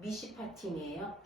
미시파팀이에요.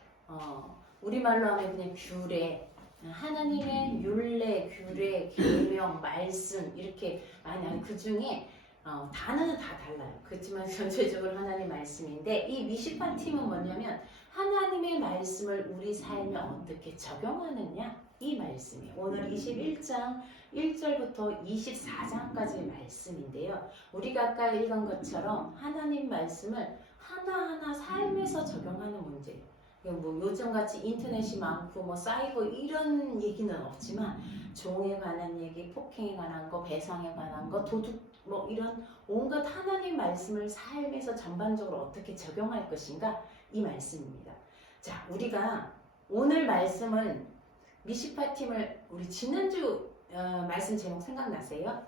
우리말로 하면 그냥 규례, 하나님의 율례, 규례, 계명, 말씀 이렇게 아니 그 중에 단어는 다 달라요. 그렇지만 전체적으로 하나님 말씀인데 이 미시파팀은 뭐냐면 하나님의 말씀을 우리 삶에 어떻게 적용하느냐 이 말씀이에요. 오늘 21장 1절부터 24장까지의 말씀인데요. 우리가 아까 읽은 것처럼 하나님 말씀을 하나하나 삶에서 적용하는 문제. 뭐 요즘같이 인터넷이 많고 뭐 사이버 이런 얘기는 없지만 종에 관한 얘기, 폭행에 관한 거, 배상에 관한 거, 도둑 뭐 이런 온갖 하나님 말씀을 삶에서 전반적으로 어떻게 적용할 것인가 이 말씀입니다. 자, 우리가 오늘 말씀은 미시파팀을 우리 지난주 말씀 제목 생각나세요?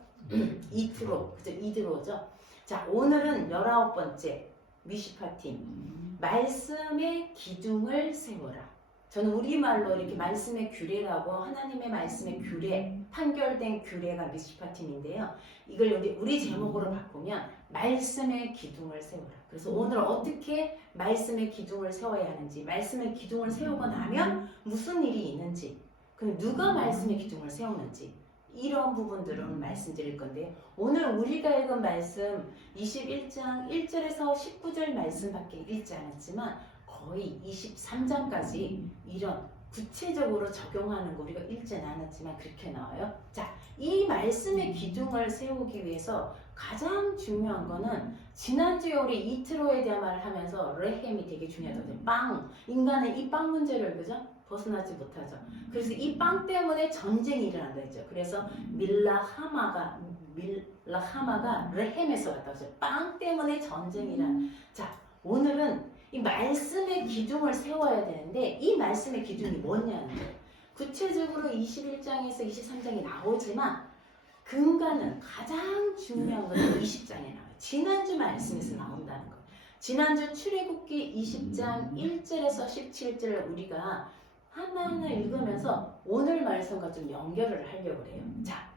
이트로, 그죠? 이드로죠? 자, 오늘은 19번째 미시파팀 말씀의 기둥을 세워라. 저는 우리말로 이렇게 말씀의 규례라고 하나님의 말씀의 규례, 판결된 규례가 미시파팀인데요. 이걸 우리 제목으로 바꾸면 말씀의 기둥을 세워라. 그래서 오늘 어떻게 말씀의 기둥을 세워야 하는지, 말씀의 기둥을 세우고 나면 무슨 일이 있는지, 그럼 누가 말씀의 기둥을 세우는지 이런 부분들을 말씀드릴 건데요. 오늘 우리가 읽은 말씀 21장 1절에서 19절 말씀밖에 읽지 않았지만 거의 23장까지 이런 구체적으로 적용하는 거 우리가 읽지는 않았지만 그렇게 나와요. 자, 이 말씀의 기둥을 세우기 위해서 가장 중요한 거는 지난주에 우리 이트로에 대한 말을 하면서 레헴이 되게 중요하거든요. 빵, 인간의 이 빵 문제를 그죠? 벗어나지 못하죠. 그래서 이 빵 때문에 전쟁이 일어난다 했죠. 그래서 밀라하마가 레헴에서 왔다고 했어요. 빵 때문에 전쟁이 일어난. 자, 오늘은 이 말씀의 기둥을 세워야 되는데 이 말씀의 기둥이 뭐냐는 거예요. 구체적으로 21장에서 23장이 나오지만 근간은 가장 중요한 것은 20장에 나와요. 지난주 말씀에서 나온다는 거예요. 지난주 출애굽기 20장 1절에서 17절을 우리가 하나하나 읽으면서 오늘 말씀과 좀 연결을 하려고 해요. 자,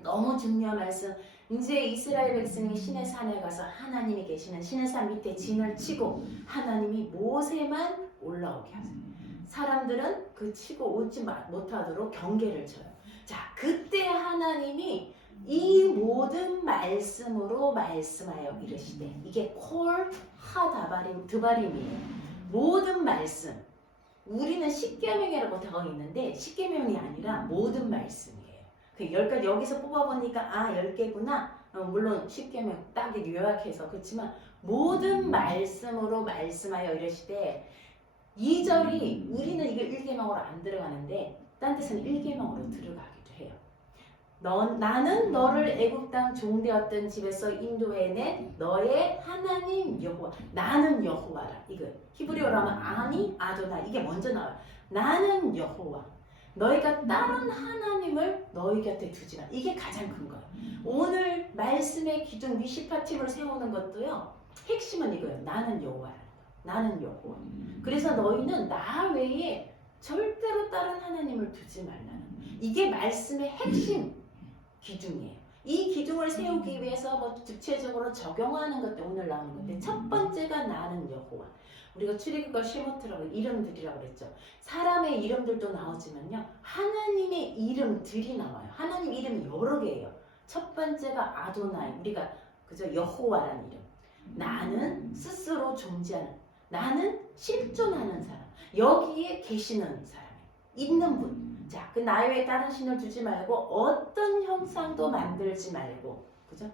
너무 중요한 말씀. 이제 이스라엘 백성이 시내 산에 가서 하나님이 계시는 시내 산 밑에 진을 치고 하나님이 모세만 올라오게 하세요. 사람들은 그 치고 오지 못하도록 경계를 쳐요. 자, 그때 하나님이 이 모든 말씀으로 말씀하여 이르시되 이게 콜 하다바림 드바림이에요. 모든 말씀. 우리는 십계명이라고 되어 있는데 십계명이 아니라 모든 말씀이에요. 그 10가지 여기서 뽑아보니까 10개구나. 물론 십계명 딱 요약해서 그렇지만 모든 말씀으로 말씀하여 이르시되 2절이 우리는 이게 1계명으로 안 들어가는데 딴 데서는 1계명으로 들어가기도 해요. 나는 너를 애굽 땅 종되었던 집에서 인도해낸 너의 하나님 여호와. 나는 여호와라. 이거 히브리어로 하면 아니 아도나 이게 먼저 나와요. 나는 여호와. 너희가 다른 하나님을 너희 곁에 두지 마. 이게 가장 큰 거예요. 오늘 말씀의 기둥 미시파팀을 세우는 것도요. 핵심은 이거예요. 나는 여호와라. 나는 여호와. 그래서 너희는 나 외에 절대로 다른 하나님을 두지 말라는. 이게 말씀의 핵심 기둥이에요. 이 기둥을 세우기 위해서 뭐 구체적으로 적용하는 것도 오늘 나오는 건데 첫 번째가 나는 여호와. 우리가 출애굽과 쉐모트라고 이름들이라고 그랬죠. 사람의 이름들도 나오지만요. 하나님의 이름들이 나와요. 하나님 이름이 여러 개예요. 첫 번째가 아도나이. 우리가 그죠? 여호와라는 이름. 나는 스스로 존재하는. 나는 실존하는 사람. 여기에 계시는 사람. 있는 분. 자, 그 나 외에 다른 신을 두지 말고 어떤 형상도 만들지 말고, 그죠?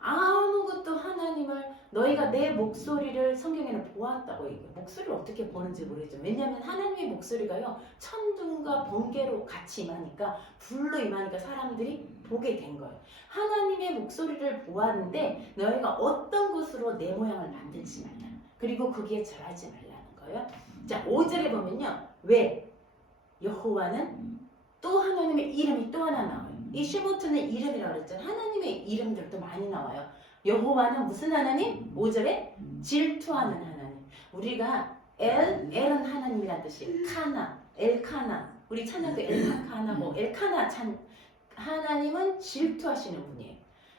아무것도 하나님을 너희가 내 목소리를 성경에는 보았다고 얘기해요. 목소리를 어떻게 보는지 모르겠죠. 왜냐하면 하나님의 목소리가요 천둥과 번개로 같이 임하니까 불로 임하니까 사람들이 보게 된 거예요. 하나님의 목소리를 보았는데 너희가 어떤 것으로 내 모양을 만들지 말라. 그리고 거기에 절하지 말라는 거예요. 자, 5절에 보면요. 왜? 여호와는 또 하나님의 이름이 또 하나 나와요. 이 쉐보트는 이름이라고 그랬잖아요. 하나님의 이름들도 많이 나와요. 여호와는 무슨 하나님? 5절에 질투하는 하나님. 우리가 엘은 하나님이란 뜻이에요. 카나, 엘카나. 우리 찬양도 엘카나고 엘카나 하나님은 질투하시는 분이에요.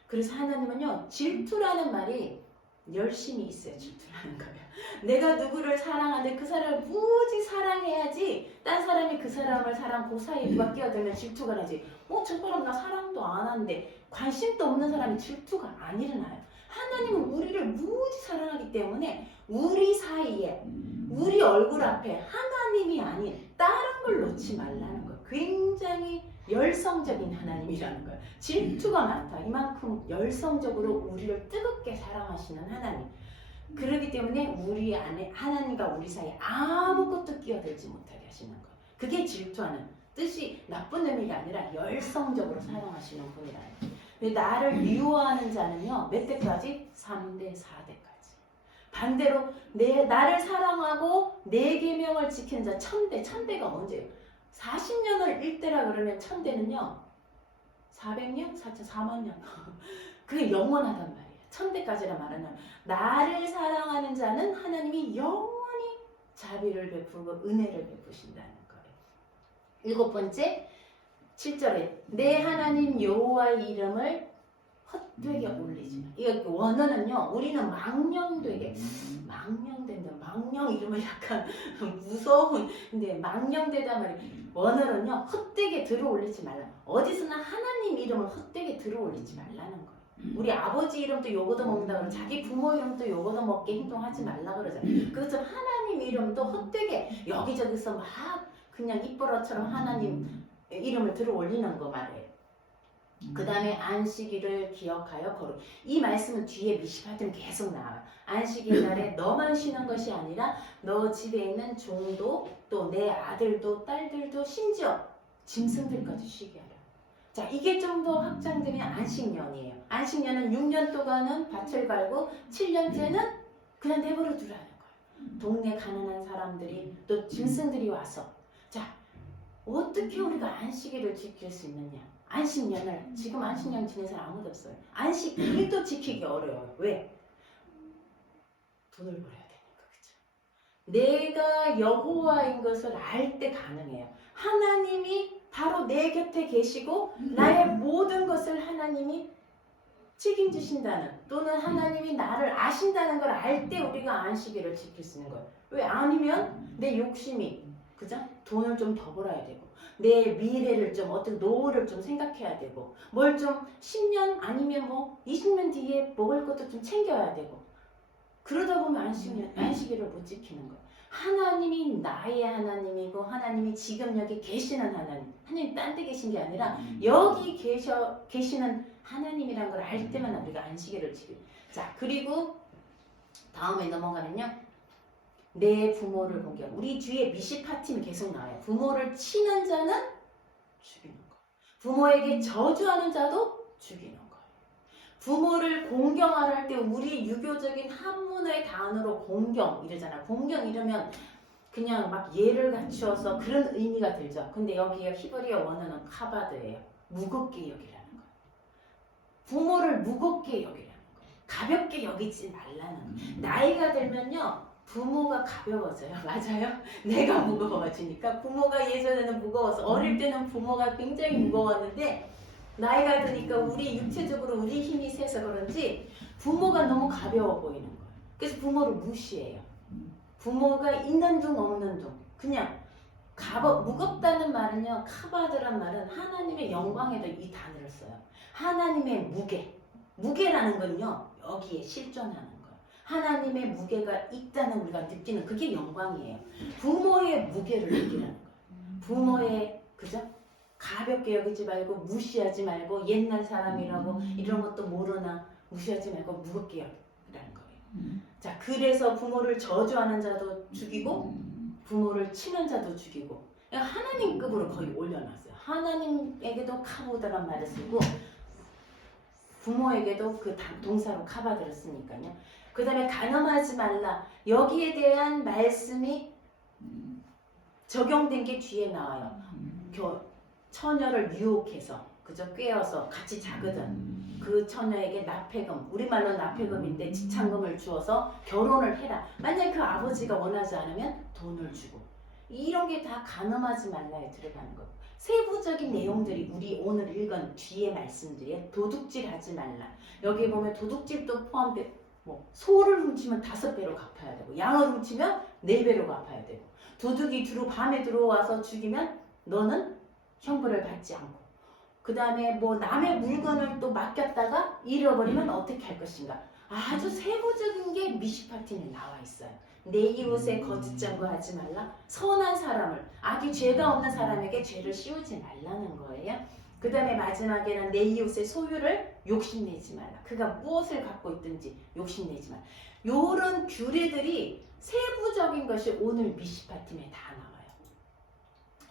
그래서 하나님은요 질투라는 말이 열심히 있어야 질투라는 거예요. 내가 누구를 사랑하는데 그 사람을 무지 사랑해야지 딴 사람이 그 사람을 그 사이에 누가 끼어들면 질투가 나지. 저 사람 나 사랑도 안 하는데 관심도 없는 사람이 질투가 안 일어나요. 하나님은 우리를 무지 사랑하기 때문에 우리 사이에 우리 얼굴 앞에 하나님이 아닌 다른 걸 놓지 말라는 거예요. 굉장히 열성적인 하나님이라는 거예요. 질투가 많다. 이만큼 열성적으로 우리를 뜨겁게 사랑하시는 하나님. 그렇기 때문에 우리 안에 하나님과 우리 사이에 아무것도 끼어들지 못하게 하시는 거예요. 그게 질투하는 뜻이 나쁜 의미가 아니라 열성적으로 사랑하시는 분이라는. 나를 미워하는 자는요, 몇 대까지? 3대, 4대까지. 반대로 나를 사랑하고 내 계명을 지키는 자 1000대. 1000대가 언제예요? 40년을 1대라 그러면 1000대는요 400년? 4만 년. 그게 영원하단 말이에요. 1000대까지라 말하면 나를 사랑하는 자는 하나님이 영원히 자비를 베풀고 은혜를 베푸신다는 거예요. 7번째 7절에 내 하나님 여호와의 이름을 헛되게 올리지 마. 이거 원어는요, 우리는 망령되게, 망령된다. 망령 이름은 약간 무서운, 근데 망령되다 말이에요. 원어는요, 헛되게 들어 올리지 말라. 어디서나 하나님 이름을 헛되게 들어 올리지 말라는 거예요. 우리 아버지 이름도 요거도 먹는다 그러고 자기 부모 이름도 요거도 먹게 행동하지 말라 그러잖아요. 그래서 하나님 이름도 헛되게 여기저기서 막 그냥 입버릇처럼 하나님 이름을 들어 올리는 거 말이에요. 그 다음에 안식일을 기억하여 거룩. 이 말씀은 뒤에 미시파트는 계속 나와요. 안식일 날에 너만 쉬는 것이 아니라 너 집에 있는 종도 또 내 아들도 딸들도 심지어 짐승들까지 쉬게 하라. 자, 이게 좀 더 확장되면 안식년이에요. 안식년은 6년 동안은 밭을 갈고 7년째는 그냥 내버려 두라는 거예요. 동네 가난한 사람들이 또 짐승들이 와서 자, 어떻게 우리가 안식일을 지킬 수 있느냐? 안식년을 지금 안식년 지낸 사람 아무도 없어요. 안식 1도 지키기 어려워요. 왜? 돈을 벌어야 되니까. 그렇죠? 내가 여호와인 것을 알 때 가능해요. 하나님이 바로 내 곁에 계시고 나의 모든 것을 하나님이 책임지신다는 또는 하나님이 나를 아신다는 걸 알 때 우리가 안식일을 지킬 수 있는 거예요. 왜? 아니면 내 욕심이 그죠? 돈을 좀 더 벌어야 되고 내 미래를 좀 어떤 노후를 좀 생각해야 되고 뭘 좀 10년 아니면 뭐 20년 뒤에 먹을 것도 좀 챙겨야 되고 그러다 보면 안식일을 못 지키는 거예요. 하나님이 나의 하나님이고 하나님이 지금 여기 계시는 하나님이 딴 데 계신 게 아니라 여기 계시는 하나님이란 걸 알 때만 우리가 안식일을 지켜요. 자, 그리고 다음에 넘어가면요. 내 부모를 공격. 우리 뒤에 미시파팀이 계속 나와요. 부모를 치는 자는 죽이는 거. 부모에게 저주하는 자도 죽이는 거예요. 부모를 공경하라 할 때 우리 유교적인 한문의 단어로 공경 이러잖아. 공경 이러면 그냥 막 예를 갖추어서 그런 의미가 들죠. 근데 여기에 히브리어 원어는 카바드예요. 무겁게 여기라는 거예요. 부모를 무겁게 여기라는 거예요. 가볍게 여기지 말라는 거예요. 나이가 들면요. 부모가 가벼워져요. 맞아요? 내가 무거워지니까 부모가 예전에는 무거워서 어릴 때는 부모가 굉장히 무거웠는데 나이가 드니까 우리 육체적으로 우리 힘이 세서 그런지 부모가 너무 가벼워 보이는 거예요. 그래서 부모를 무시해요. 부모가 있는 둥 없는 둥 그냥 무겁다는 말은요. 카바드란 말은 하나님의 영광에도 이 단어를 써요. 하나님의 무게라는 건요. 여기에 실존하는 거예요. 하나님의 무게가 있다는 우리가 느끼는 그게 영광이에요. 부모의 무게를 느끼라는 거예요. 부모의 그죠? 가볍게 여기지 말고 무시하지 말고 옛날 사람이라고 이런 것도 모르나 무시하지 말고 무겁게 여기라는 거예요. 자, 그래서 부모를 저주하는 자도 죽이고 부모를 치는 자도 죽이고 하나님급으로 거의 올려놨어요. 하나님에게도 카보드란 말을 쓰고 부모에게도 그 동사로 카바드를 쓰니까요. 그 다음에 간음하지 말라. 여기에 대한 말씀이 적용된 게 뒤에 나와요. 처녀를 유혹해서 그저 꿰어서 같이 자거든. 그 처녀에게 납폐금, 우리말로 납폐금인데 지참금을 주어서 결혼을 해라. 만약에 그 아버지가 원하지 않으면 돈을 주고. 이런 게 다 간음하지 말라에 들어가는 거예요. 세부적인 내용들이 우리 오늘 읽은 뒤에 말씀들이에요. 도둑질 하지 말라. 여기 보면 도둑질도 포함돼 뭐 소를 훔치면 5배로 갚아야 되고 양을 훔치면 4배로 갚아야 되고 도둑이 밤에 들어와서 죽이면 너는 형벌을 받지 않고 그 다음에 뭐 남의 물건을 또 맡겼다가 잃어버리면 어떻게 할 것인가 아주 세부적인 게 미시파틴에 나와 있어요. 내 이웃의 거짓 증거하지 말라. 선한 사람을 악이 죄가 없는 사람에게 죄를 씌우지 말라는 거예요. 그 다음에 마지막에는 내 이웃의 소유를 욕심내지 말라. 그가 무엇을 갖고 있든지 욕심내지 말라. 요런 규례들이 세부적인 것이 오늘 미시파팀에 다 나와요.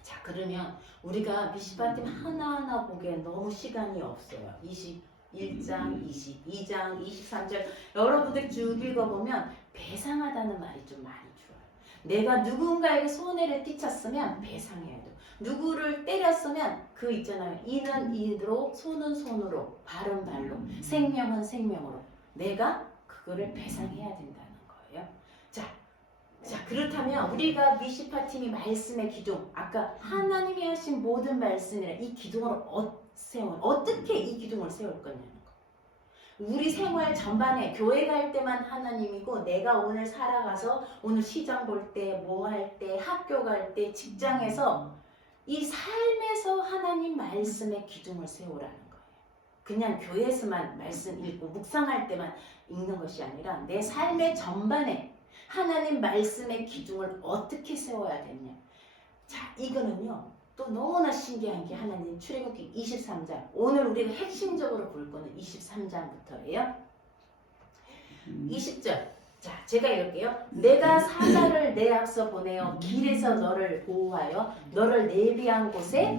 자, 그러면 우리가 미시파팀 하나하나 보기에 너무 시간이 없어요. 21장, 22장, 23절 여러분들 쭉 읽어보면 배상하다는 말이 좀 많이 줄어요. 내가 누군가에게 손해를 끼쳤으면 배상해야 돼요. 누구를 때렸으면 그 있잖아요. 이는 이로, 손은 손으로, 발은 발로, 생명은 생명으로 내가 그거를 배상해야 된다는 거예요. 자, 그렇다면 우리가 미시파팀이 말씀의 기둥, 아까 하나님이 하신 모든 말씀이라 이 기둥을 어떻게 이 기둥을 세울 거냐는 거. 우리 생활 전반에 교회 갈 때만 하나님이고 내가 오늘 살아가서 오늘 시장 볼 때, 뭐 할 때, 학교 갈 때, 직장에서 이 삶에서 하나님 말씀의 기둥을 세우라는 거예요. 그냥 교회에서만 말씀 읽고 묵상할 때만 읽는 것이 아니라 내 삶의 전반에 하나님 말씀의 기둥을 어떻게 세워야 되느냐. 자, 이거는요. 또 너무나 신기한 게 하나님 출애굽기 23장. 오늘 우리가 핵심적으로 볼 거는 23장부터예요. 20절. 자, 제가 읽을게요. 내가 사자를 내 앞서 보내어 길에서 너를 보호하여 너를 예비한 곳에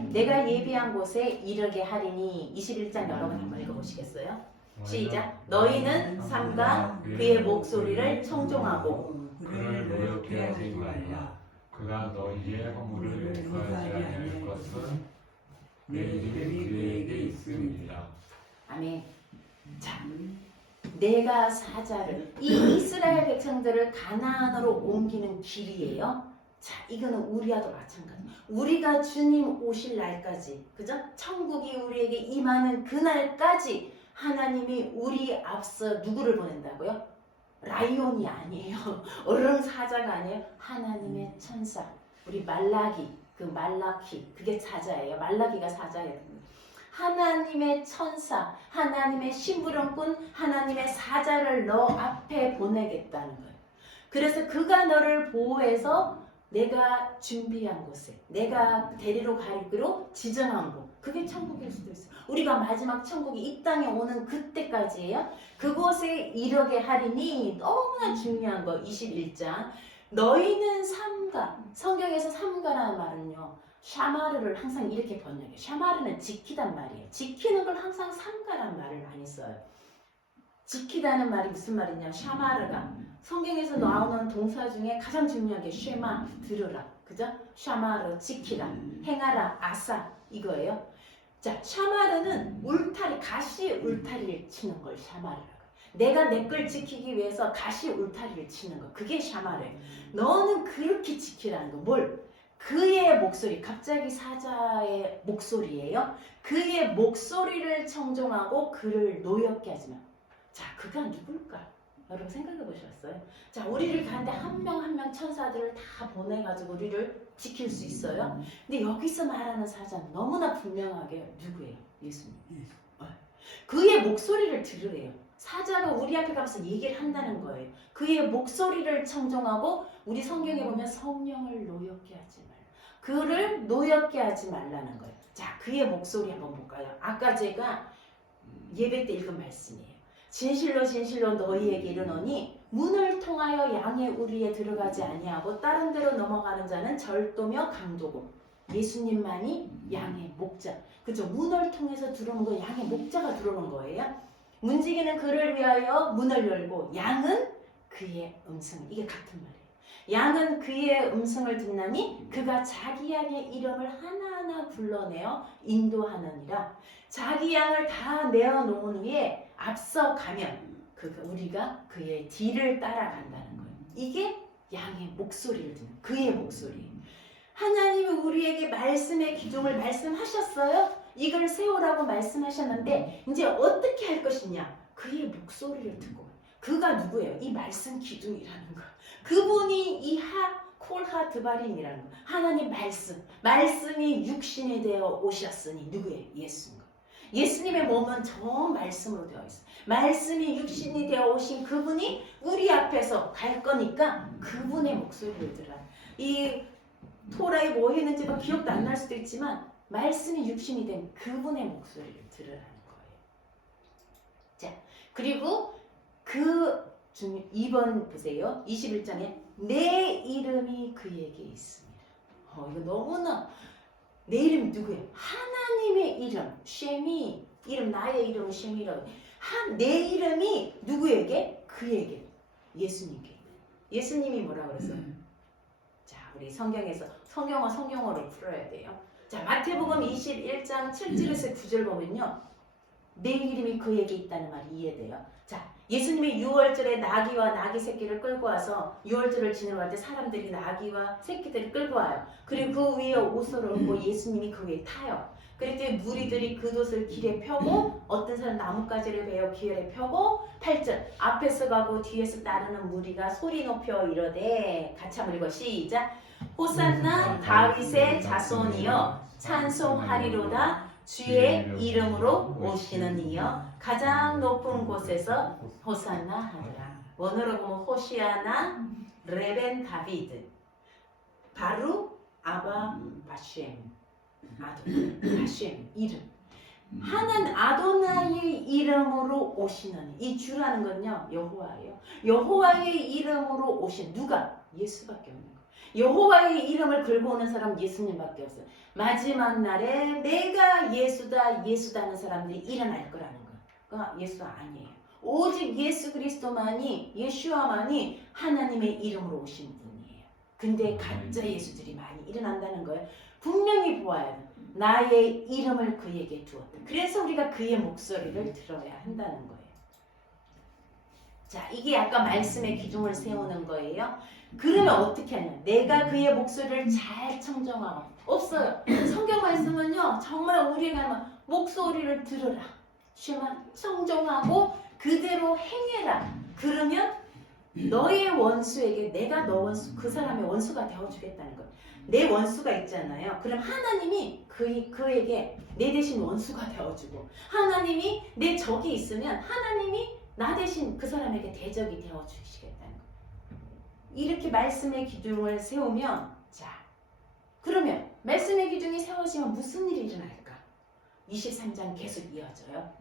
이르게 하리니. 21장 여러분 한번 읽어보시겠어요? 시작. 너희는 삼가 그의 목소리를 청종하고 그를 노엽게 하지 말라. 그가 너희의 허물을 구하지 않을 것은 내 이름이 그에게 있음이라. 아멘. 자, 내가 사자를 이 이스라엘 백성들을 가나안으로 옮기는 길이에요. 자, 이거는 우리와도 마찬가지. 우리가 주님 오실 날까지, 그죠? 천국이 우리에게 임하는 그날까지 하나님이 우리 앞서 누구를 보낸다고요? 라이온이 아니에요. 어른 사자가 아니에요. 하나님의 천사. 우리 말라기, 그게 사자예요. 말라기가 사자예요. 하나님의 천사, 하나님의 심부름꾼, 하나님의 사자를 너 앞에 보내겠다는 거예요. 그래서 그가 너를 보호해서 내가 준비한 곳에, 내가 데리러 가기로 지정한 곳, 그게 천국일 수도 있어요. 우리가 마지막 천국이 이 땅에 오는 그때까지예요. 그곳에 이르게 하리니. 너무나 중요한 거 21장. 너희는 삼가. 성경에서 삼가라는 말은요. 샤마르를 항상 이렇게 번역해요. 샤마르는 지키단 말이에요. 지키는 걸 항상 삼가라는 말을 많이 써요. 지키다는 말이 무슨 말이냐. 샤마르가 성경에서 나오는 동사 중에 가장 중요한 게 쉐마, 들으라. 그죠? 샤마르, 지키라. 행하라, 아사. 이거예요. 자, 샤마르는 울타리, 가시 울타리를 치는 걸 샤마르라고. 내가 내 걸 지키기 위해서 가시 울타리를 치는 거. 그게 샤마르예요. 너는 그렇게 지키라는 거. 뭘? 그의 목소리, 갑자기 사자의 목소리예요. 그의 목소리를 청종하고 그를 노엽게 하지 마. 자, 그가 누굴까? 여러분 생각해 보셨어요? 자, 우리를 가는데 한 명 한 명 천사들을 다 보내가지고 우리를 지킬 수 있어요. 근데 여기서 말하는 사자는 너무나 분명하게 누구예요? 예수님. 그의 목소리를 들으래요. 사자가 우리 앞에 가면서 얘기를 한다는 거예요. 그의 목소리를 청종하고 우리 성경에 보면 성령을 노엽게 하지 말라. 그를 노엽게 하지 말라는 거예요. 자, 그의 목소리 한번 볼까요? 아까 제가 예배 때 읽은 말씀이에요. 진실로 진실로 너희에게 이르노니 문을 통하여 양의 우리에 들어가지 아니하고 다른 데로 넘어가는 자는 절도며 강도고. 예수님만이 양의 목자. 그죠? 문을 통해서 들어오는 거 양의 목자가 들어오는 거예요. 문지기는 그를 위하여 문을 열고 양은 그의 음성. 이게 같은 말이에요. 양은 그의 음성을 듣나니 그가 자기 양의 이름을 하나하나 불러내어 인도하느니라. 자기 양을 다 내어놓은 후에 앞서 가면 우리가 그의 뒤를 따라간다는 거예요. 이게 양의 목소리를 듣는 그의 목소리. 하나님이 우리에게 말씀의 기둥을 말씀하셨어요. 이걸 세우라고 말씀하셨는데 이제 어떻게 할 것이냐? 그의 목소리를 듣고 그가 누구예요? 이 말씀 기둥이라는 거. 그분이 이 콜하 드바림이라는 거. 하나님 말씀이 육신이 되어 오셨으니 누구예요? 예수님. 예수님의 몸은 저 말씀으로 되어 있어요. 말씀이 육신이 되어 오신 그분이 우리 앞에서 갈 거니까 그분의 목소리를 들어라. 이 토라에 뭐 했는지가 기억도 안 날 수도 있지만 말씀이 육신이 된 그분의 목소리를 들으라는 거예요. 자, 그리고 그 2번 보세요. 21장에 내 이름이 그에게 있습니다. 이거 너무나 내 이름이 누구예요? 하나님의 이름. 쉐미 이름 나의 이름은 쉐미라고. 내 이름이 누구에게? 그에게. 예수님께. 예수님이 뭐라 그랬어요? 자, 우리 성경에서 성경어 성경어로 풀어야 돼요. 자, 마태복음 21장 7절에서 9절 보면요. 내 이름이 그에게 있다는 말이 이해돼요. 자, 예수님이 6월절에 나귀와 나귀 새끼를 끌고 와서 6월절을 지내러 갈 때 사람들이 나귀와 새끼들을 끌고 와요. 그리고 그 위에 옷을 얹고 예수님이 그 위에 타요. 그랬더니 무리들이 그 돛을 길에 펴고 어떤 사람 나뭇가지를 베어 길에 펴고 8절 앞에서 가고 뒤에서 따르는 무리가 소리 높여 이러되 같이 한번 읽어 시작. 호산나 다윗의 자손이여 찬송하리로다 주의 이름으로 오시는 이여 가장 높은 곳에서 호산나 하더라. 원어로 보면 호시아나 레벤 다비드 바루 아바 바셴 바셴 이름 하나님 아도나이의 이름으로 오시는 이 주라는 건요 여호와예요. 여호와의 이름으로 오신 누가? 예수밖에 없는 거예요. 여호와의 이름을 긁고 오는 사람 예수님밖에 없어요. 마지막 날에 내가 예수다는 사람들이 일어날 거라는 거예요. 그러니까 예수가 아니에요. 오직 예수 그리스도만이 예수와만이 하나님의 이름으로 오신 분이에요. 근데 가짜 예수들이 많이 일어난다는 거예요. 분명히 보아야 돼. 나의 이름을 그에게 두었다. 그래서 우리가 그의 목소리를 들어야 한다는 거예요. 자, 이게 아까 말씀의 기둥을 세우는 거예요. 그러면 어떻게 하냐? 내가 그의 목소리를 잘 청정하고 없어요. 성경 말씀은요 정말 우리가 목소리를 들으라. 쉬만 청정하고 그대로 행해라. 그러면 너의 원수에게 내가 너 원수 그 사람의 원수가 되어주겠다는 거예요. 내 원수가 있잖아요. 그럼 하나님이 그에게 내 대신 원수가 되어주고 하나님이 내 적이 있으면 하나님이 나 대신 그 사람에게 대적이 되어주시겠다는 거예요. 이렇게 말씀의 기둥을 세우면 자 그러면 말씀의 기둥이 세워지면 무슨 일이 일어날까? 23장 계속 이어져요.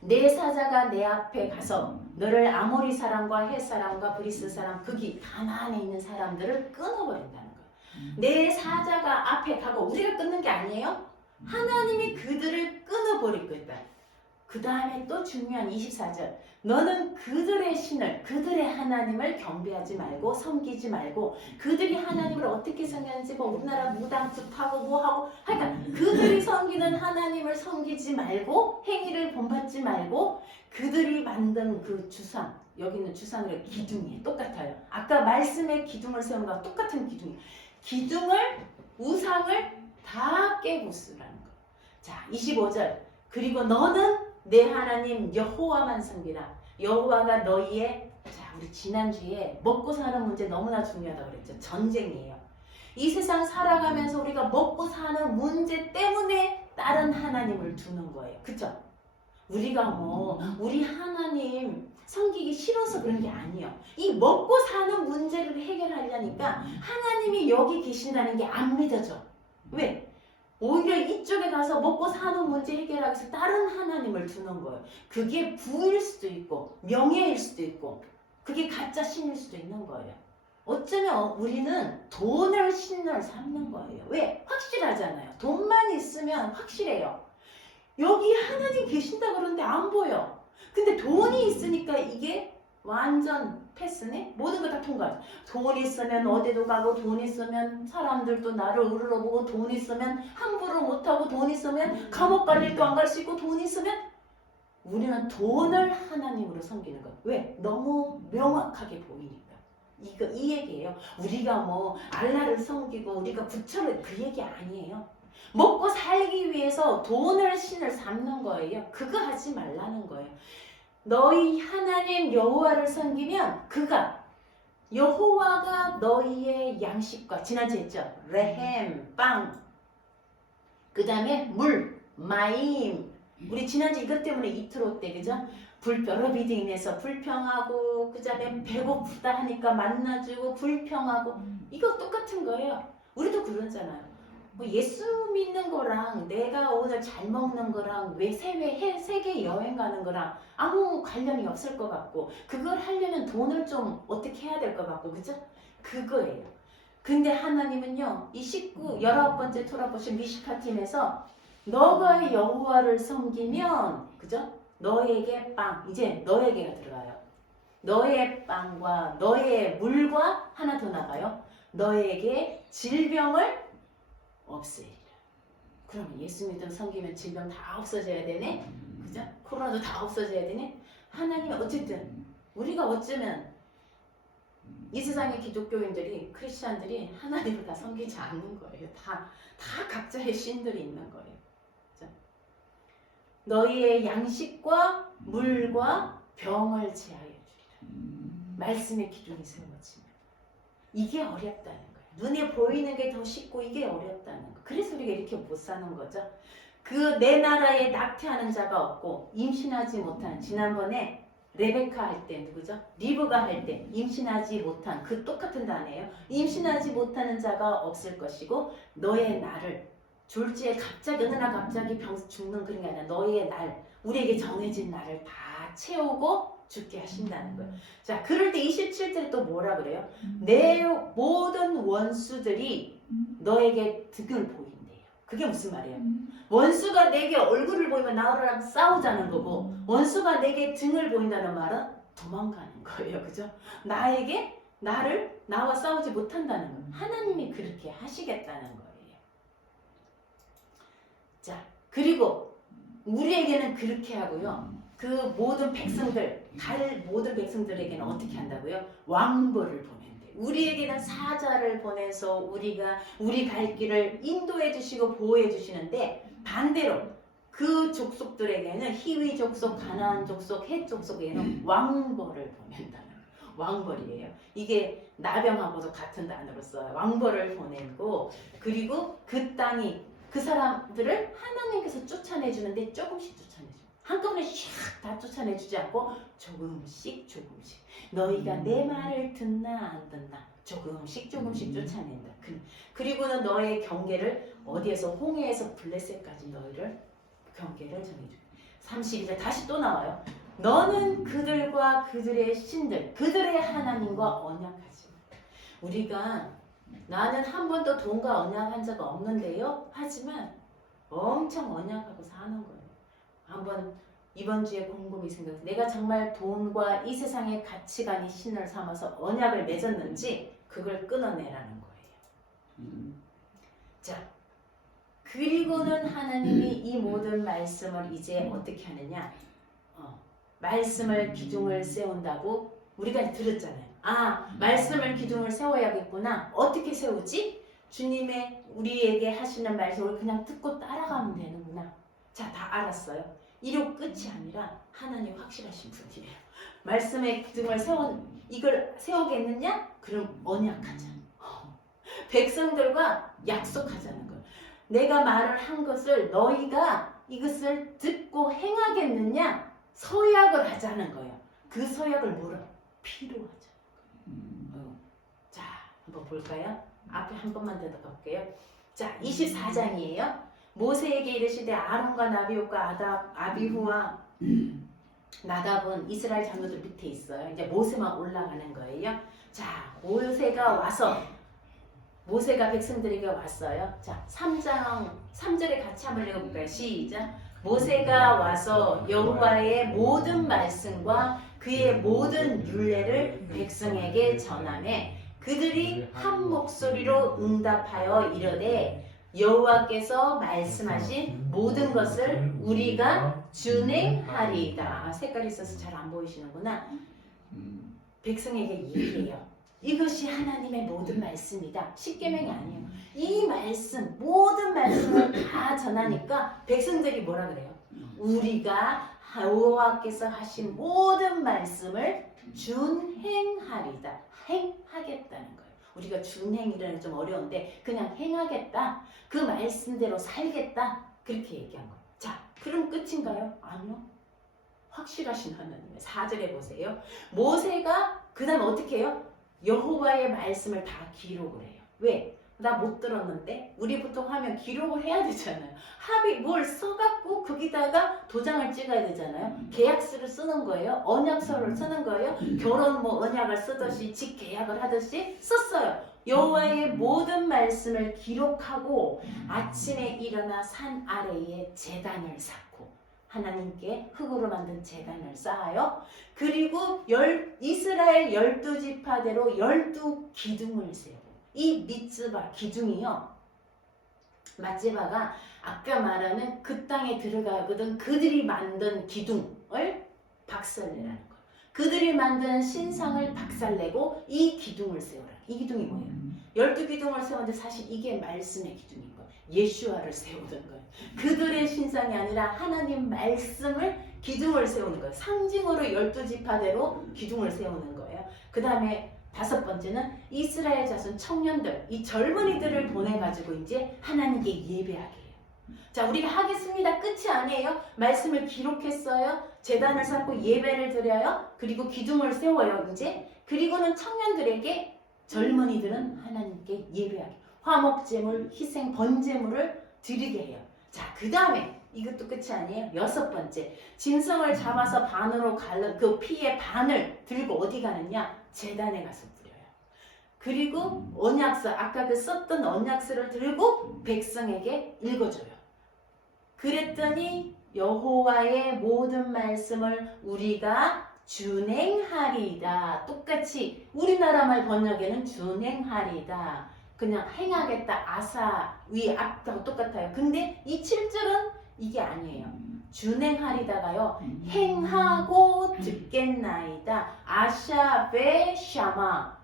내 사자가 내 앞에 가서 너를 아모리 사람과 헷 사람과 브리스 사람 거기 가나안에 있는 사람들을 끊어버린다는 거예요. 내 사자가 앞에 가고 우리가 끊는 게 아니에요. 하나님이 그들을 끊어버릴 거다. 그 다음에 또 중요한 24절 너는 그들의 신을 그들의 하나님을 경배하지 말고 섬기지 말고 그들이 하나님을 어떻게 섬기는지 뭐 우리나라 무당집하고 뭐하고 하여간 그들이 섬기는 하나님을 섬기지 말고 행위를 본받지 말고 그들이 만든 그 주상 여기 있는 주상의 기둥이 똑같아요. 아까 말씀의 기둥을 세우는 거와 똑같은 기둥이에요. 기둥을 우상을 다 깨고 쓰라는 거. 자 25절 그리고 너는 내 하나님 여호와만 섬기라. 여호와가 너희의 자 우리 지난주에 먹고 사는 문제 너무나 중요하다고 그랬죠. 전쟁이에요. 이 세상 살아가면서 우리가 먹고 사는 문제 때문에 다른 하나님을 두는 거예요. 그쵸? 우리가 뭐 우리 하나님 섬기기 싫어서 그런 게 아니에요. 이 먹고 사는 문제를 해결하려니까 하나님이 여기 계신다는 게 안 믿어져. 왜? 오히려 이쪽에 가서 먹고 사는 문제 해결하기 위해서 다른 하나님을 두는 거예요. 그게 부일 수도 있고 명예일 수도 있고 그게 가짜 신일 수도 있는 거예요. 어쩌면 우리는 돈을 신을 삼는 거예요. 왜? 확실하잖아요. 돈만 있으면 확실해요. 여기 하나님 계신다 그러는데 안 보여. 근데 돈이 있으니까 이게 완전 패스네? 모든 거 다 통과하죠. 돈 있으면 어디도 가고 돈 있으면 사람들도 나를 우러러보고 돈 있으면 함부로 못하고 돈 있으면 감옥 갈 일도 안 갈 수 있고 돈 있으면 우리는 돈을 하나님으로 섬기는 거예요. 왜? 너무 명확하게 보이니까. 이 얘기예요. 우리가 뭐 알라를 섬기고 우리가 부처를 그 얘기 아니에요. 먹고 살기 위해서 돈을 신을 삼는 거예요. 그거 하지 말라는 거예요. 너희 하나님 여호와를 섬기면 그가 여호와가 너희의 양식과 지난주에 했죠. 레헴 빵. 그 다음에 물 마임. 우리 지난주 이것 때문에 이틀 때 그죠? 여러 비딩에서 불평하고 그 다음에 배고프다 하니까 만나주고 불평하고 이거 똑같은 거예요. 우리도 그러잖아요. 뭐 예수 믿는 거랑 내가 오늘 잘 먹는 거랑 왜 세계 여행 가는 거랑 아무 관련이 없을 것 같고 그걸 하려면 돈을 좀 어떻게 해야 될 것 같고 그죠? 그거예요. 근데 하나님은요 이 19번째 토라 보신 미시카 팀에서 너가 여호와를 섬기면 그죠? 너에게 빵 이제 너에게가 들어가요. 너의 빵과 너의 물과 하나 더 나가요. 너에게 질병을 없애리라. 그럼 예수 믿음 섬기면 질병 다 없어져야 되네? 그죠? 코로나도 다 없어져야 되네? 하나님 어쨌든 우리가 어쩌면 이 세상의 기독교인들이 크리스찬들이 하나님을 다 섬기지 않는 거예요. 다 각자의 신들이 있는 거예요. 그죠? 너희의 양식과 물과 병을 제하여 주리라. 말씀의 기준이 세워지면 이게 어렵다는 거예요. 눈에 보이는 게 더 쉽고 이게 어렵다는 거. 그래서 우리가 이렇게 못 사는 거죠. 그 내 나라에 낙태하는 자가 없고 임신하지 못한 지난번에 레베카 할 때 누구죠? 리브가 할 때 임신하지 못한 그 똑같은 단어예요. 임신하지 못하는 자가 없을 것이고 너의 날을 졸지에 갑자기 어느 날 갑자기 죽는 그런 게 아니라 너의 날 우리에게 정해진 날을 다 채우고 죽게 하신다는 거예요. 자, 그럴 때 27절에 또 뭐라 그래요? 내 모든 원수들이 너에게 득을 보인대요. 그게 무슨 말이에요? 원수가 내게 얼굴을 보이면 나랑 싸우자는 거고 원수가 내게 등을 보인다는 말은 도망가는 거예요. 그죠? 나와 싸우지 못한다는 거예요. 하나님이 그렇게 하시겠다는 거예요. 자, 그리고 우리에게는 그렇게 하고요. 그 모든 백성들, 모든 백성들에게는 어떻게 한다고요? 왕벌을 보낸대. 우리에게는 사자를 보내서 우리 갈 길을 인도해 주시고 보호해 주시는데 반대로 그 족속들에게는 히위 족속, 가나안 족속, 헷 족속에게는 왕벌을 보낸다는 거예요. 왕벌이에요. 이게 나병하고도 같은 단어로 써요. 왕벌을 보내고 그리고 그 땅이 그 사람들을 하나님께서 쫓아내주는데 조금씩 쫓아내줘. 한꺼번에 샥 다 쫓아내주지 않고 조금씩 너희가 내 말을 듣나 안 듣나 조금씩 쫓아낸다. 그리고는 너의 경계를 어디에서 홍해에서 블레셋까지 너희를 경계를 정해줘. 32절 다시 또 나와요. 너는 그들과 그들의 신들 그들의 하나님과 언약하지. 우리가 나는 한 번도 돈과 언약한 적 없는데요. 하지만 엄청 언약하고 사는 거예요. 한번 이번 주에 궁금이 생겨서 내가 정말 돈과 이 세상의 가치관이 신을 삼아서 언약을 맺었는지 그걸 끊어내라는 거예요. 자, 그리고는 하나님이 이 모든 말씀을 이제 어떻게 하느냐? 말씀을 기둥을 세운다고 우리가 들었잖아요. 말씀을 기둥을 세워야겠구나. 어떻게 세우지? 주님의 우리에게 하시는 말씀을 그냥 듣고 따라가면 되는구나. 자, 다 알았어요. 이로 끝이 아니라 하나님 확실하신 분이에요. 말씀의 기둥을 이걸 세우겠느냐? 그럼 언약하자. 백성들과 약속하자는 거예요. 내가 말을 한 것을 너희가 이것을 듣고 행하겠느냐? 서약을 하자는 거예요. 그 서약을 뭐라? 피로 하자. 자, 한번 볼까요? 앞에 한 번만 더 볼게요. 자, 24장이에요. 모세에게 이르시되 아론과 나비옷과 아비후와 나답은 이스라엘 장로들 밑에 있어요. 이제 모세만 올라가는 거예요. 자, 모세가 백성들에게 왔어요. 자, 3절에 같이 한번 읽어볼까요? 시작. 모세가 와서 여호와의 모든 말씀과 그의 모든 율례를 백성에게 전하매 그들이 한 목소리로 응답하여 이르되 여호와께서 말씀하신 모든 것을 우리가 준행하리이다. 색깔이 있어서 잘 안 보이시는구나. 백성에게 얘기해요. 이것이 하나님의 모든 말씀이다. 십계명이 아니에요. 이 말씀, 모든 말씀을 다 전하니까 백성들이 뭐라 그래요? 우리가 여호와께서 하신 모든 말씀을 준행하리다. 행하겠다는 거예요. 우리가 준행이라는 좀 어려운데 그냥 행하겠다. 그 말씀대로 살겠다. 그렇게 얘기한 거예요. 자, 그럼 끝인가요? 아니요. 확실하신 하나님의 4절에 보세요. 모세가 그 다음 어떻게 해요? 여호와의 말씀을 다 기록을 해요. 왜? 나 못 들었는데 우리 보통 하면 기록을 해야 되잖아요. 합의 뭘 써갖고 거기다가 도장을 찍어야 되잖아요. 계약서를 쓰는 거예요. 언약서를 쓰는 거예요. 결혼 뭐 언약을 쓰듯이 직계약을 하듯이 썼어요. 여호와의 모든 말씀을 기록하고 아침에 일어나 산 아래에 제단을 쌓고 하나님께 흙으로 만든 제단을 쌓아요. 그리고 이스라엘 12지파대로 12기둥을 세워. 이 미tz바 기둥이요. 마tz바가 아까 말하는 그 땅에 들어가거든 그들이 만든 기둥을 박살내라는 거예요. 그들이 만든 신상을 박살내고 이 기둥을 세워라. 이 기둥이 뭐예요? 12기둥을 세웠는데 사실 이게 말씀의 기둥인 거예요. 예수아를 세우는 거예요. 그들의 신상이 아니라 하나님 말씀을 기둥을 세우는 거예요. 상징으로 12지파대로 기둥을 세우는 거예요. 그 다음에 5번째는 이스라엘 자손 청년들, 이 젊은이들을 보내가지고 이제 하나님께 예배하게 해요. 자, 우리가 하겠습니다. 끝이 아니에요. 말씀을 기록했어요. 제단을 쌓고 예배를 드려요. 그리고 기둥을 세워요. 이제 그리고는 청년들에게 젊은이들은 하나님께 예배하게 화목제물, 희생, 번제물을 드리게 해요. 자, 그 다음에 이것도 끝이 아니에요. 6번째, 짐승을 잡아서 반으로 갈른 그 피의 반을 들고 어디 가느냐? 제단에 가서 뿌려요. 그리고 언약서, 아까 그 썼던 언약서를 들고 백성에게 읽어줘요. 그랬더니 여호와의 모든 말씀을 우리가 준행하리이다. 똑같이 우리나라 말 번역에는 준행하리이다. 그냥 행하겠다. 아사 위 앞하고 똑같아요. 근데 이 7절은 이게 아니에요. 준행하리다가요. 행하고 듣겠나이다. 아샤베 샤마.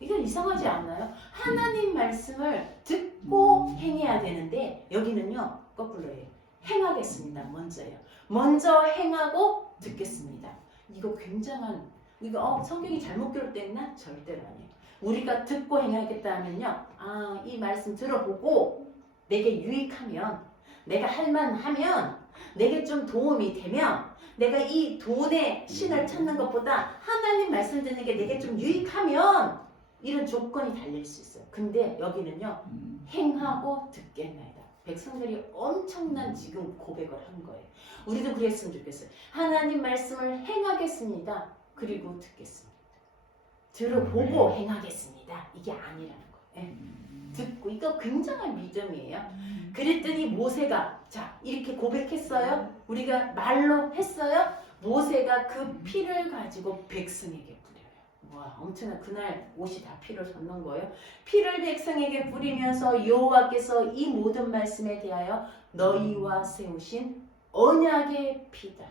이건 이상하지 않나요? 하나님 말씀을 듣고 행해야 되는데 여기는요. 거꾸로예요. 행하겠습니다. 먼저예요. 먼저 행하고 듣겠습니다. 이거 굉장한 이거 성경이 잘못 기록됐나? 절대로 아니에요. 우리가 듣고 행하겠다 하면요. 아, 이 말씀 들어보고 내게 유익하면 내가 할만하면 내게 좀 도움이 되면 내가 이 돈의 신을 찾는 것보다 하나님 말씀 듣는 게 내게 좀 유익하면 이런 조건이 달릴 수 있어요. 근데 여기는요. 행하고 듣겠나이다. 백성들이 엄청난 지금 고백을 한 거예요. 우리도 그랬으면 좋겠어요. 하나님 말씀을 행하겠습니다. 그리고 듣겠습니다. 들어보고 행하겠습니다. 이게 아니라는 거예요. 듣고 이거 굉장한 믿음이에요. 그랬더니 모세가 자 이렇게 고백했어요. 우리가 말로 했어요. 모세가 그 피를 가지고 백성에게 뿌려요. 와 엄청난 그날 옷이 다 피를 젖는 거예요. 피를 백성에게 뿌리면서 여호와께서 이 모든 말씀에 대하여 너희와 세우신 언약의 피다.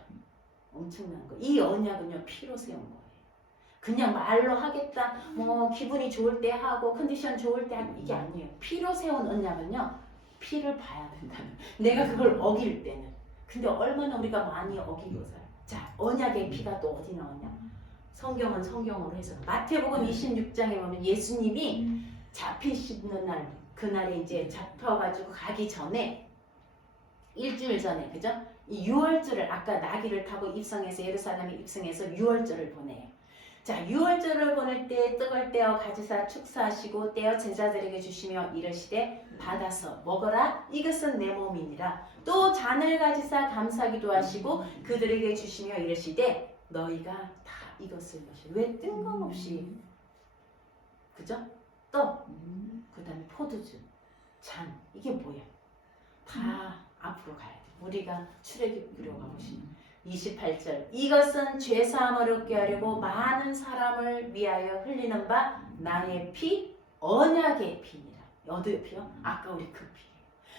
엄청난 거. 이 언약은요 피로 세운 거예요. 그냥 말로 하겠다, 뭐 기분이 좋을 때 하고 컨디션 좋을 때 하고 이게 아니에요. 피로 세운 언약은요, 피를 봐야 된다는. 내가 그걸 어길 때는. 근데 얼마나 우리가 많이 어기고 살아요. 자, 언약의 피가 또 어디 나오냐? 성경은 성경으로 해서 마태복음 26장에 보면 예수님이 잡히시는 날, 그날에 이제 잡혀가지고 가기 전에 일주일 전에, 그죠? 이 유월절을 아까 나귀를 타고 입성해서 예루살렘에 입성해서 유월절을 보내요. 자, 유월절을 보낼 때 떡을 떼어 가지사 축사하시고 떼어 제자들에게 주시며 이르시되 받아서 먹어라 이것은 내 몸이니라. 또 잔을 가지사 감사기도 하시고 그들에게 주시며 이르시되 너희가 다 이것을 마시라. 왜 뜬금없이 그죠? 떡, 그 다음에 포도주, 잔 이게 뭐야? 다 앞으로 가야 돼. 우리가 출애굽기로 가보시면 28절 이것은 죄사함을 얻게 하려고 많은 사람을 위하여 흘리는 바 나의 피 언약의 피니라. 어디의 피요? 아까 우리 그 피.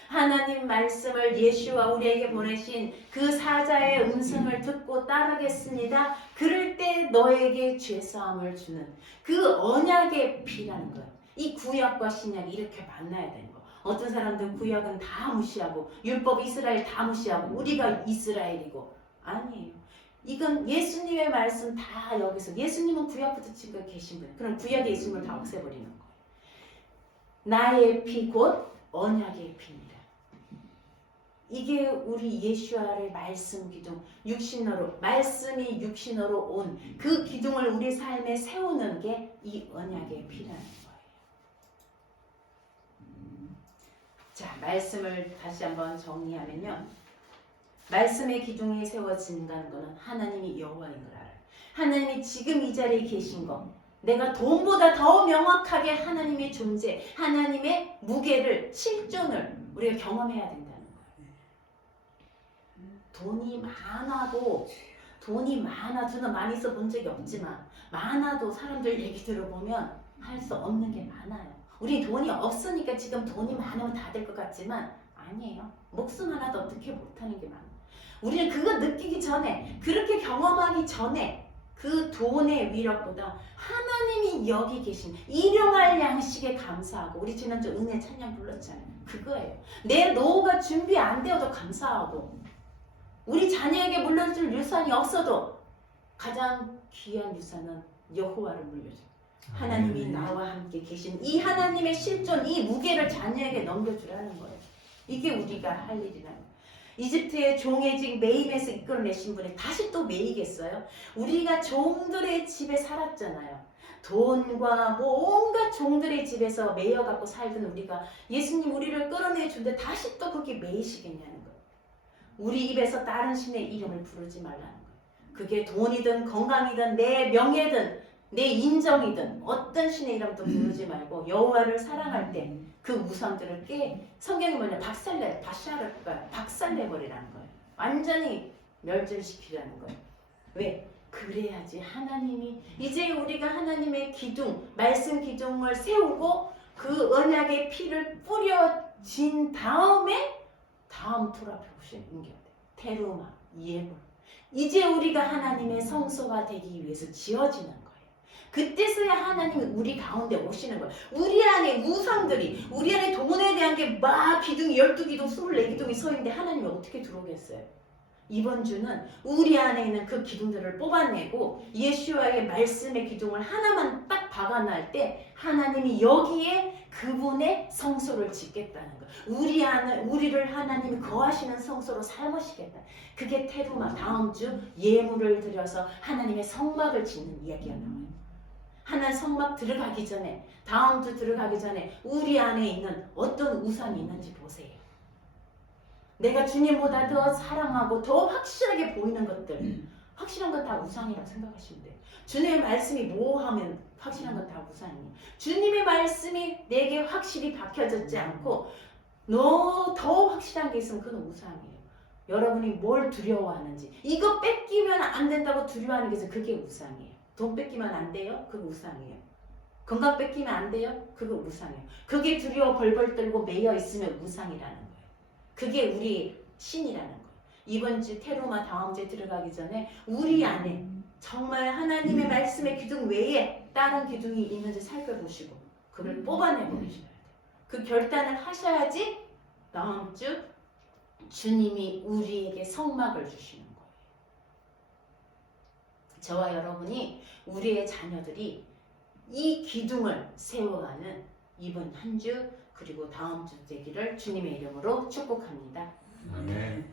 하나님 말씀을 예수와 우리에게 보내신 그 사자의 음성을 듣고 따르겠습니다. 그럴 때 너에게 죄사함을 주는 그 언약의 피라는 거예요. 이 구약과 신약이 이렇게 만나야 되는 거예요. 어떤 사람들은 구약은 다 무시하고 율법 이스라엘 다 무시하고 우리가 이스라엘이고 아니에요. 이건 예수님의 말씀 다 여기서 예수님은 구약부터 지금 계신 분. 그럼 구약의 예수님을 다 없애버리는 거예요. 나의 피 곧 언약의 피입니다. 이게 우리 예수와의 말씀 기둥, 육신으로 말씀이 육신으로 온 그 기둥을 우리 삶에 세우는 게 이 언약의 피라는 거예요. 자, 말씀을 다시 한번 정리하면요. 말씀의 기둥이 세워진다는 것은 하나님이 여호와인 걸 알아요. 하나님이 지금 이 자리에 계신 것, 내가 돈보다 더 명확하게 하나님의 존재, 하나님의 무게를, 실존을 우리가 경험해야 된다는 거예요. 돈이 많아, 저는 많이 써본 적이 없지만 많아도 사람들 얘기 들어보면 할 수 없는 게 많아요. 우리 돈이 없으니까 지금 돈이 많으면 다 될 것 같지만 아니에요. 목숨 하나도 어떻게 못하는 게 많아요. 우리는 그거 느끼기 전에, 그렇게 경험하기 전에 그 돈의 위력보다 하나님이 여기 계신 일용할 양식에 감사하고, 우리 지난주 은혜 찬양 불렀잖아요. 그거예요. 내 노후가 준비 안 되어도 감사하고, 우리 자녀에게 물려줄 유산이 없어도 가장 귀한 유산은 여호와를 물려줘요. 하나님이 나와 함께 계신 이 하나님의 실존, 이 무게를 자녀에게 넘겨주라는 거예요. 이게 우리가 할 일이라는 거예요. 이집트의 종의직 매임에서 이끌어내신 분이 다시 또 매이겠어요? 우리가 종들의 집에 살았잖아요. 돈과 온갖 종들의 집에서 매여갖고 살던 우리가 예수님 우리를 끌어내준데 다시 또 거기 매이시겠냐는 거예요. 우리 입에서 다른 신의 이름을 부르지 말라는 거예요. 그게 돈이든 건강이든 내 명예든 내 인정이든 어떤 신의 이름도 부르지 말고 여호와를 사랑할 때 그 우상들을 성경이 뭐냐, 박살내버리라는 거예요. 완전히 멸절시키라는 거예요. 왜? 그래야지 하나님이, 이제 우리가 하나님의 기둥, 말씀 기둥을 세우고 그 언약의 피를 뿌려진 다음에 다음 풀 앞에 옮겨야 돼. 테루마, 예물. 이제 우리가 하나님의 성소가 되기 위해서 지어지는 거예요. 그때서야 하나님이 우리 가운데 오시는 거예요. 우리 안에 우상들이, 우리 안에 돈에 대한 게 막 기둥이 12기둥, 24기둥이 서 있는데 하나님이 어떻게 들어오겠어요? 이번 주는 우리 안에 있는 그 기둥들을 뽑아내고 예수와의 말씀의 기둥을 하나만 딱 박아놔을 때 하나님이 여기에 그분의 성소를 짓겠다는 거예요. 우리를 하나님이 거하시는 성소로 삼으시겠다. 그게 테루마, 다음 주 예물을 드려서 하나님의 성막을 짓는 이야기가 나와요. 하나님 성막 들어가기 전에, 다음 주 들어가기 전에 우리 안에 있는 어떤 우상이 있는지 보세요. 내가 주님보다 더 사랑하고 더 확실하게 보이는 것들, 확실한 건 다 우상이라고 생각하시면 돼요. 주님의 말씀이 뭐 하면 확실한 건 다 우상이에요. 주님의 말씀이 내게 확실히 박혀졌지 않고 더 확실한 게 있으면 그건 우상이에요. 여러분이 뭘 두려워하는지, 이거 뺏기면 안 된다고 두려워하는 게 있어요. 그게 우상이에요. 돈 뺏기면 안 돼요? 그거 우상이에요. 건강 뺏기면 안 돼요? 그거 우상이에요. 그게 두려워 벌벌 떨고 매여 있으면 우상이라는 거예요. 그게 우리 신이라는 거예요. 이번 주 테루마, 다음 주에 들어가기 전에 우리 안에 정말 하나님의 말씀의 기둥 외에 다른 기둥이 있는지 살펴보시고 그걸 뽑아내버리셔야 돼요. 그 결단을 하셔야지 다음 주 주님이 우리에게 성막을 주시는 거예요. 저와 여러분이, 우리의 자녀들이 이 기둥을 세워가는 이번 한 주 그리고 다음 주 되기를 주님의 이름으로 축복합니다. 아멘.